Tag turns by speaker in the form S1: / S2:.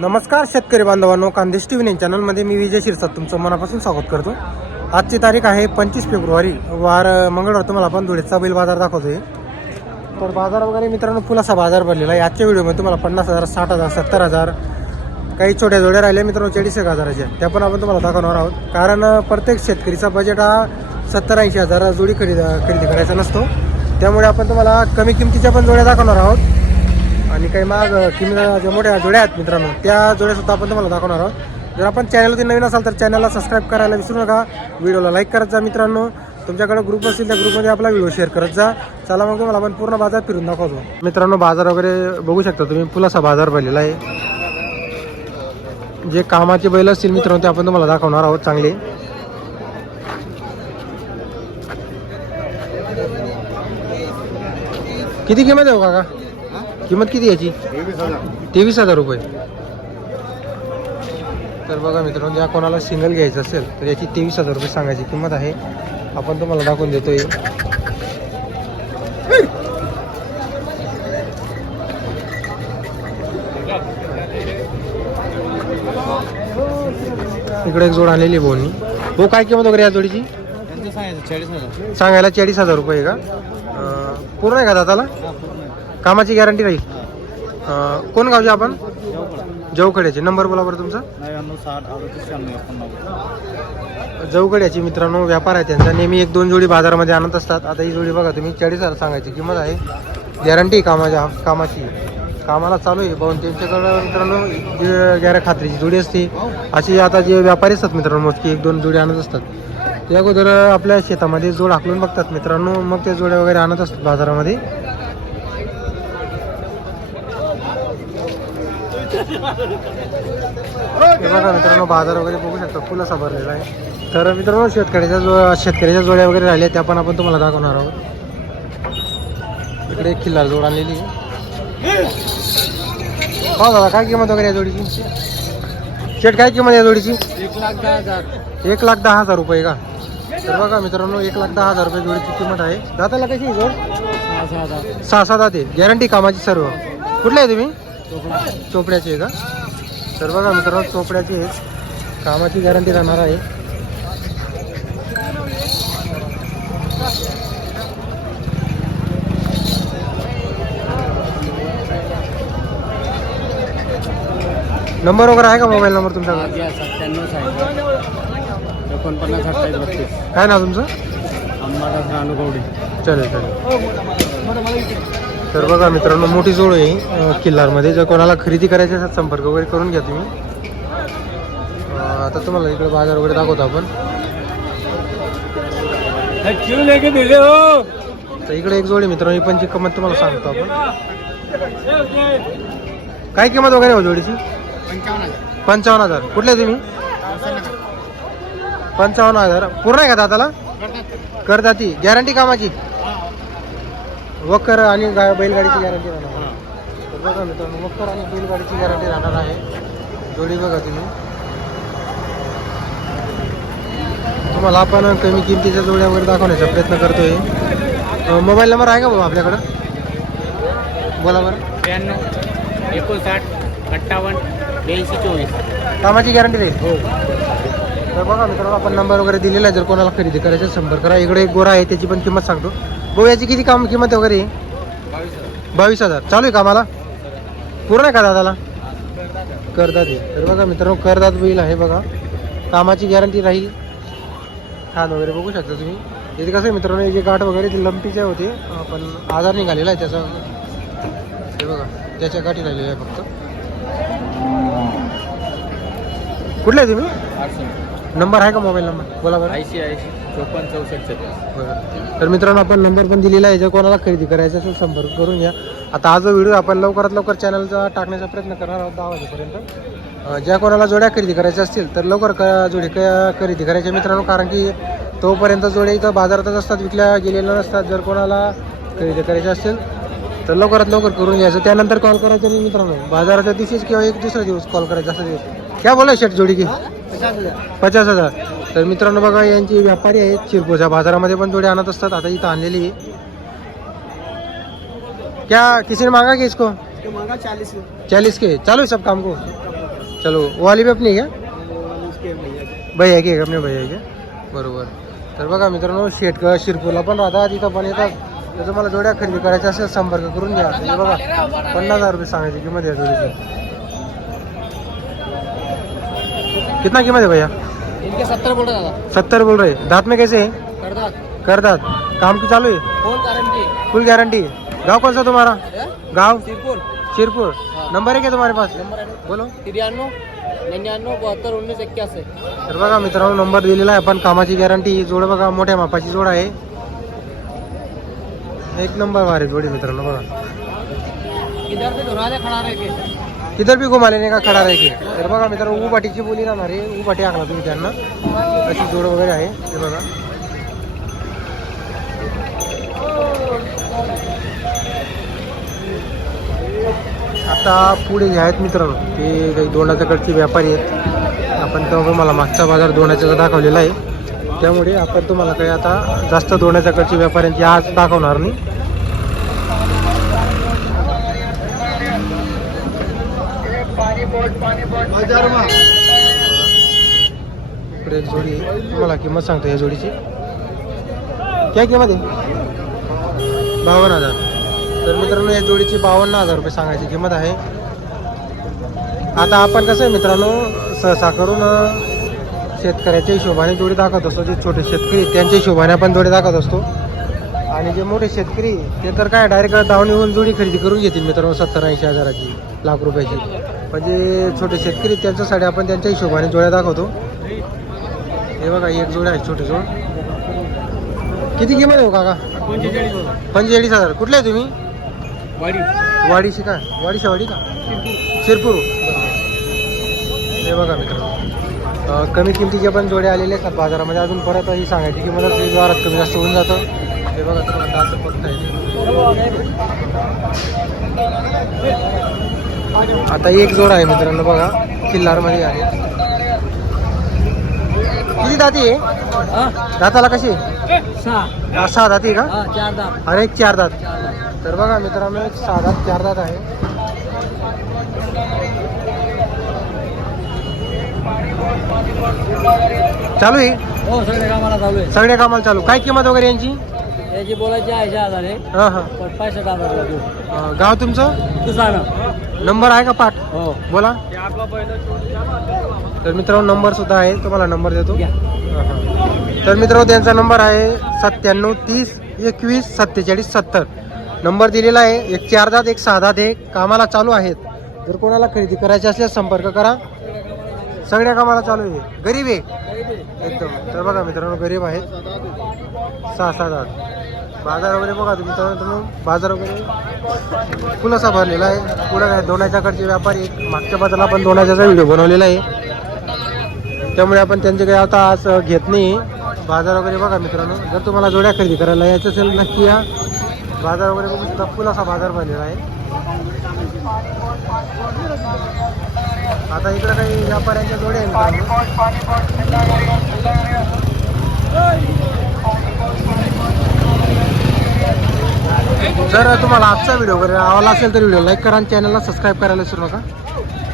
S1: नमस्कार शेतकरी बांधवांनो कांदेश टी व्ही चॅनलमध्ये मी विजय शिरसाट तुमचं मनापासून स्वागत करतो. आजची तारीख आहे पंचवीस फेब्रुवारी. वार मंगळवार तुम्हाला आपण धुळेचा बैल बाजार दाखवतोय. तर बाजार वगैरे मित्रांनो फुलासा बाजार भरलेला आहे. आजच्या व्हिडिओमध्ये तुम्हाला पन्नास हजार साठ हजार सत्तर हजार काही छोट्या जोड्या राहिल्या मित्रांनो चाळीस एक हजाराच्या. त्या पण आपण तुम्हाला दाखवणार आहोत. कारण प्रत्येक शेतकरीचा बजेट हा सत्तर ऐंशी हजार जोडी खरेदी खरेदी करायचा नसतो. त्यामुळे आपण तुम्हाला कमी किमतीच्या पण जोड्या दाखवणार आहोत. आणि काही माग किमती ज्या मोठ्या जोड्या आहेत मित्रांनो. त्या जोड्यासुद्धा आपण तुम्हाला दाखवणार आहोत. जर आपण चॅनलवरती नवीन असाल तर चॅनलला सबस्क्राईब करायला विसरू नका. व्हिडिओला लाईक करत जा मित्रांनो. तुमच्याकडे ग्रुप असेल त्या ग्रुपमध्ये आपला व्हिडिओ शेअर करत जा. चला मग तुम्हाला आपण पूर्ण बाजार फिरून दाखवतो. मित्रांनो बाजार वगैरे बघू शकता तुम्ही. पुलासा बाजार भरलेला आहे. जे कामाचे बैल असतील मित्रांनो ते आपण तुम्हाला दाखवणार आहोत चांगले. किती किंमत आहे हो काका? किंमत किती याची? तेवीस हजार रुपये. तर बघा मित्रांनो ज्या कोणाला सिंगल घ्यायचं असेल तर याची तेवीस हजार रुपये सांगायची किंमत आहे. आपण तुम्हाला दाखवून देतोय. इकडे एक जोड आलेली आहे भाऊनी हो काय किंमत वगैरे या जोडीची? सांगायला चाळीस हजार रुपये का? पूर्ण आहे का दाताला? कामाची गॅरंटी राहील? अं, कोण गावचे आपण? जवखड्याचे नंबर बोला बरं तुमचा.
S2: नव्याण्णव साठ अडतीस शहाण्णव एकोणनव्वद.
S1: जवगड्याची मित्रांनो व्यापार आहे त्यांचा. नेहमी एक दोन जोडी बाजारामध्ये आणत असतात. आता ही जोडी बघा तुम्ही. चाळीस हजार सांगायची किंमत आहे. गॅरंटी कामाच्या कामाची कामाला चालू आहे. पाहून त्यांच्याकडं मित्रांनो जे गॅरे खात्रीची जोडी असते अशी आता जे व्यापारी असतात मित्रांनो मोजकी एक दोन जोडी आणत असतात. ते अगोदर आपल्या शेतामध्ये जोड हाकलून बघतात मित्रांनो. मग ते जोड्या वगैरे आणत असतात बाजारामध्ये. बघा मित्रांनो बाजार वगैरे बघू शकता फुल असा भरलेला आहे. तर मित्रांनो शेतकऱ्याच्या जो शेतकऱ्याच्या जोड्या वगैरे राहिल्या त्या पण आपण तुम्हाला दाखवणार आहोत. इकडे एक खिल्लार जोड आणलेली हो दादा काय किंमत वगैरे या जोडीची? शेट काय किंमत या जोडीची?
S2: एक लाख दहा हजार
S1: एक लाख दहा हजार रुपये का? तर बघा मित्रांनो एक लाख दहा हजार रुपये जोडीची किंमत आहे. दादाला कशी जोड?
S2: सहा सहा
S1: सात आहे गॅरंटी कामाची सर्व. कुठले आहे तुम्ही? चोपड्याची आहे का? तर बघा मित्रांनो चोपड्याची आहे कामाची गॅरंटी राहणार आहे. नंबर वगैरे आहे का मोबाईल नंबर
S2: सत्त्याण्णव एकोणपन्नास अठ्ठावीस बत्तीस.
S1: काय नाव तुमचं?
S2: अंबादास
S1: चालेल चालेल. तर बघा मित्रांनो मोठी जोड आहे किल्लारमध्ये. जर कोणाला खरेदी करायची असेल संपर्क वगैरे करून घ्या तुम्ही. आता तुम्हाला इकडे बाजार वगैरे दाखवतो आपण.
S2: हो
S1: तर इकडे एक जोडी मित्रांनो ही पंची किंमत तुम्हाला सांगतो आपण. काय किंमत वगैरे हो जोडीची?
S2: पंचावन्न हजार.
S1: कुठले तुम्ही? पंचावन्न हजार. पूर्ण आहे का दाताला? करदाती गॅरंटी कामाची? वकर आणि गा बैलगाडीची गॅरंटी राहणार तर बघा मित्रांनो वकर आणि बैलगाडीची गॅरंटी राहणार आहे. जोडी बघा तुम्ही. तुम्हाला आपण कमी किमतीच्या जोड्या वगैरे दाखवण्याचा प्रयत्न करतोय. अं, मोबाईल नंबर आहे का भाऊ आपल्याकडं? बोला बरं.
S2: त्र्याण्णव एकोणसाठ अठ्ठावन्न ब्याऐंशी चोवीस.
S1: कामाची गॅरंटी राहील हो. तर बघा मित्रांनो आपण नंबर वगैरे दिलेला आहे. जर कोणाला खरेदी करायचं संपर्क करा. इकडे एक गोरा आहे त्याची पण किंमत सांगतो. भाऊ याची किती काम किंमत वगैरे?
S2: बावीस हजार.
S1: चालू आहे कामाला? पूर्ण आहे का दादाला? करदात तर बघा मित्रांनो करदात बैल आहे बघा. कामाची गॅरंटी राहील. खान वगैरे बघू शकता तुम्ही. इथे कसं आहे मित्रांनो जे गाठ वगैरे ते लंपीचे होते. पण आजार निघालेला आहे त्याचा. हे बघा त्याच्या गाठी राहिलेल्या आहे फक्त. कुठले आहे तुम्ही? नंबर आहे का मोबाईल नंबर? बोला बरं.
S2: ऐंशी ऐंशी चोपन्न चौसष्ट छत्तीस.
S1: बरं. तर मित्रांनो आपण नंबर पण दिलेला आहे. जर कोणाला खरेदी करायचं असेल संपर्क करून घ्या. आता हा जो व्हिडिओ आपण लवकरात लवकर चॅनलचा टाकण्याचा प्रयत्न करणार आहोत दहा वाजेपर्यंत. ज्या कोणाला जोड्या खरेदी करायच्या असतील तर लवकर क जोडी क खरेदी करायच्या मित्रांनो कारण की तोपर्यंत जोड्या इथं बाजारातच असतात विकल्या गेलेल्या नसतात. जर कोणाला खरेदी करायच्या असतील तर लवकरात लवकर करून घ्यायचं त्यानंतर कॉल करायचं नाही मित्रांनो बाजाराच्या दिवशीच किंवा एक दुसरा दिवस कॉल करायचा असा दिवस क्या बोला शेट जोडी की
S2: पचास हजार.
S1: तर मित्रांनो बघा यांची व्यापारी आहेत शिरपूरच्या बाजारामध्ये पण जोडी आणत असतात. आता इथं आणलेली आहे क्या किसी ने मांगा इसको?
S2: मांगा चालीस
S1: चालीस के. चालू सब काम को? चलो वाली भी अपनी है भैया की अपने भैया की बरोबर. तर बघा मित्रांनो शेटकर शिरपूरला पण राहतात. तिथं पण येतात. तर तुम्हाला जोड्या खरेदी करायच्या असेल संपर्क करून घ्या. बघा पन्नास हजार रुपये सांगायची किंमत आहे जोडीची. कितना कीमत है भैया?
S2: इनके सत्तर बोल रहा था
S1: सत्तर बोल रहे दांत में कैसे हैं?
S2: करदा
S1: करदात। काम की चालू है? फुल गारंटी गांव कौन सा तुम्हारा? गांव? शिरपुर। नंबर है क्या तुम्हारे पास? बोलो। तर बघा मित्रांनो नंबर दिलेला आहे. पण कामाची गॅरंटी जोड बघा मोठ्या मापाची जोड आहे. एक नंबर वारे जोडी मित्रांनो बघा.
S2: इधर से धुरा खड़ा रहे इधर
S1: तिथं बी घुमाले नाही का खडा राही तर बघा मित्रांनो उभाटीची बोली राहणार आहे उभाटी आखला तुम्ही त्यांना. अशी जोड वगैरे आहे हे बघा. आता पुढे जे आहेत मित्रांनो ते काही दोंडाच्याकडचे व्यापारी आहेत आपण तेव्हा मला मागचा बाजार दोंडाच्याचा दाखवलेला आहे. त्यामुळे आपण तुम्हाला काही आता जास्त दोंडाच्याकडचे व्यापाऱ्यांची आज दाखवणार नाही. इकडे एक जोडी. तुम्हाला किंमत सांगतो या जोडीची. काय किंमत आहे? बावन्न हजार. तर मित्रांनो या जोडीची बावन्न हजार रुपये सांगायची किंमत आहे. आता आपण कसं आहे मित्रांनो सहसा करून शेतकऱ्याच्या हिशोबाने जोडी दाखवत असतो. जे छोटे शेतकरी त्यांच्या हिशोबाने आपण जोडी दाखवत असतो. आणि जे मोठे शेतकरी ते तर काय डायरेक्ट दावणी होऊन जोडी खरेदी करून घेतील मित्रांनो सत्तर ऐंशी हजाराची लाख रुपयाची. म्हणजे छोटे शेतकरी आहेत, त्यांच्यासाठी आपण त्यांच्या हिशोबाने जोड्या दाखवतो. हे बघा एक जोड आहे छोटे जोड. किती किंमत आहे हो काका? पंचेचाळीस हजार. कुठले आहे तुम्ही?
S2: वाडी.
S1: वाडीशी का वाडीशी वाडी का? शिरपूर. हे बघा मित्रांनो. अं, कमी किमतीचे पण जोडे आलेले असतात बाजारामध्ये अजून परत ही सांगायची किंमत असली व्यवहारात कमी जास्त होऊन जातं. हे बघा तुम्हाला दात बघता येते आता एक जोड आहे मित्रांनो बघा किल्लारमध्ये आहे. किती दाती आहे? दाताला कशी?
S2: सहा.
S1: सहा दाती आहे का?
S2: हा चार दात.
S1: अरे एक चार दात. तर बघा मित्रांनो एक सहा दात चार दात आहे. चालू आहे?
S2: हो सगळे कामाला चालू आहे.
S1: सगळ्या कामाला चालू. काय किंमत वगैरे यांची?
S2: याची बोलायची आहे हजार आहे
S1: हां हां.
S2: पण पैसे टाकायला देऊ.
S1: अं, गाव तुमचं?
S2: दुसरा
S1: नंबर आहे का पाठ?
S2: हो.
S1: बोला. तर मित्रांनो नंबर सुद्धा आहे. तुम्हाला नंबर देतो.
S2: घ्या.
S1: हां, हां. तर मित्रांनो त्यांचा नंबर आहे सत्त्याण्णव तीस एकवीस सत्तेचाळीस सत्तर. नंबर दिलेला आहे एक चार दात एक सहा दात. हे कामाला चालू आहेत. जर कोणाला खरेदी करायची असल्यास संपर्क करा. सगळ्या कामाला चालू आहे. गरीब आहे. एकदम. तर बघा मित्रांनो गरीब आहेत. सहा सहा दात. बाजार वगैरे बघा तुम्ही मित्रांनो तुम्ही बाजार वगैरे. फुल असा भरलेला आहे. पुढं काय दोनाच्याकडचे व्यापारी मागच्या बाजारला आपण दोनाच्याचा व्हिडिओ बनवलेला आहे. त्यामुळे आपण त्यांचे काही आता आज घेत नाही. बाजार वगैरे बघा मित्रांनो. जर तुम्हाला जोड्या खरेदी करायला यायचं असेल नक्की या. बाजार वगैरे बघू शकता फुल असा बाजार भरलेला आहे. आता इकडं काही व्यापाऱ्यांच्या जोड्या आहेत जर तुम्हाला आजचा व्हिडिओ वगैरे आवडला असेल तर व्हिडिओ लाईक करा आणि चॅनलला सबस्क्राईब करायला विसरू नका.